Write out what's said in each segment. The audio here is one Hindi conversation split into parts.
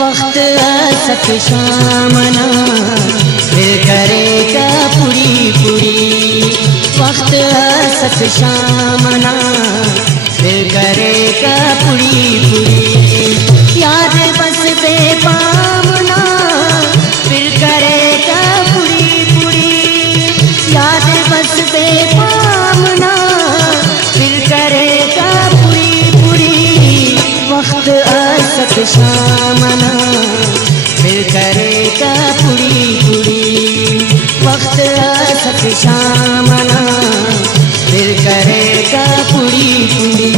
वक्त असक शामना फिर करेगा पूरी पूरी। वक्त असक शामना फिर करेगा पूरी पूरी। याद बस बेपामना फिर करेगा पूरी पूरी। याद बस बेपामना फिर करेगा पूरी पूरी। वक्त असक शामना फिर करेगा पूरी पूरी। वक्त असक शामना फिर करेगा पूरी पूरी।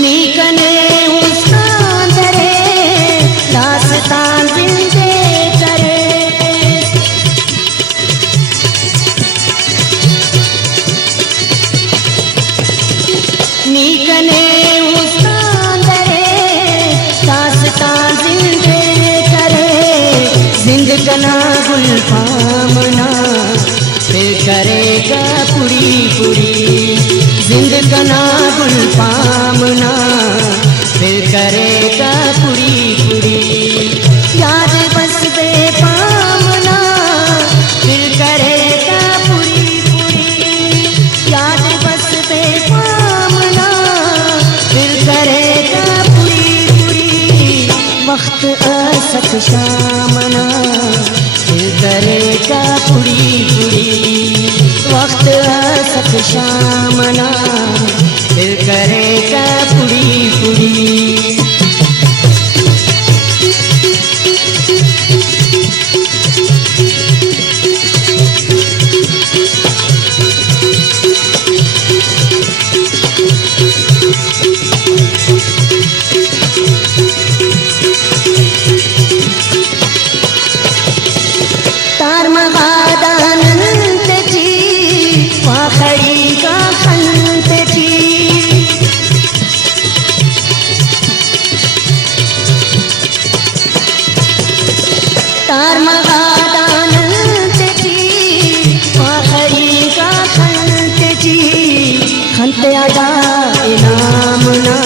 नीकने उस्तान दरे दास्तान जिंदे करे। नीकने उस्तान दरे दास्तान जिंदे करे। जिंदगना गुलफामना फिर करेगा पूरी पूरी। जिंदगना गुलफामना फिर करेगा पूरी पूरी। याद बस बेपामना फिर करेगा पूरी पूरी। याद बस बेपामना फिर करेगा पूरी पूरी। वक्त असक शामना फिर करेगा पूरी पूरी। वक्त असक शामना फिर करेगा पूरी पूरी। तार मगादान खड़ी का खंत थी। तार मगादान थी खड़ी का खंत थी। खंत अदा इनामना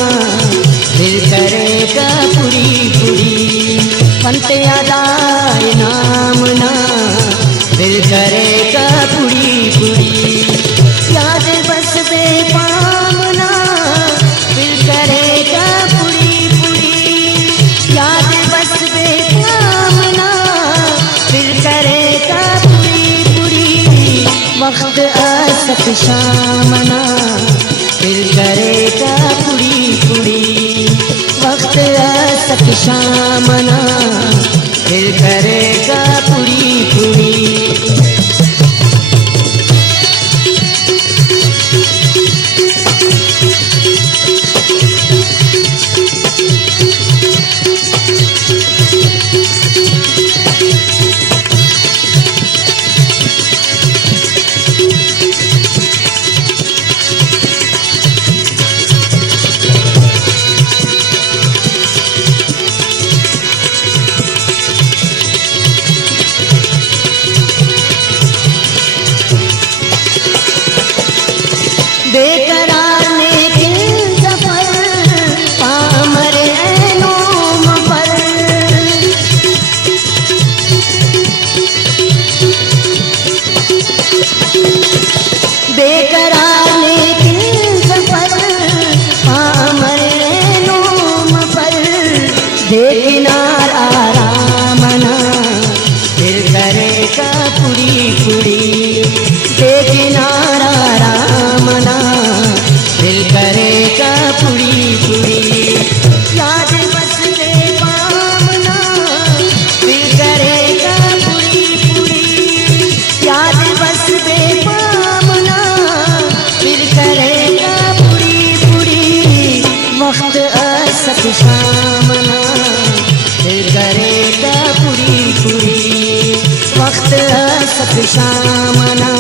फिर करेगा पूरी पूरी। खंत अदा इनामना फिर करेगा पूरी पूरी। याद बस बेपामना फिर करेगा पूरी पूरी। याद बस बेपामना फिर करेगा पूरी पूरी। वक्त असक शामना फिर करेगा पूरी पूरी। वक्त असक शामना फिर करेगा पूरी पूरी। बेकरार ने दिल सफर पामर ऐनोम पर। बेकरार ने दिल सफर पामर ऐनोम पर। देखनार आरामना फिर करेगा पूरी पूरी। देखनार आरामना फिर करेगा पूरी पूरी। याद बस बेपामना फिर करेगा पूरी पूरी। याद बस बेपामना फिर करेगा पूरी पूरी। वक्त असक शामना फिर करेगा पूरी पूरी। वक्त असक शामना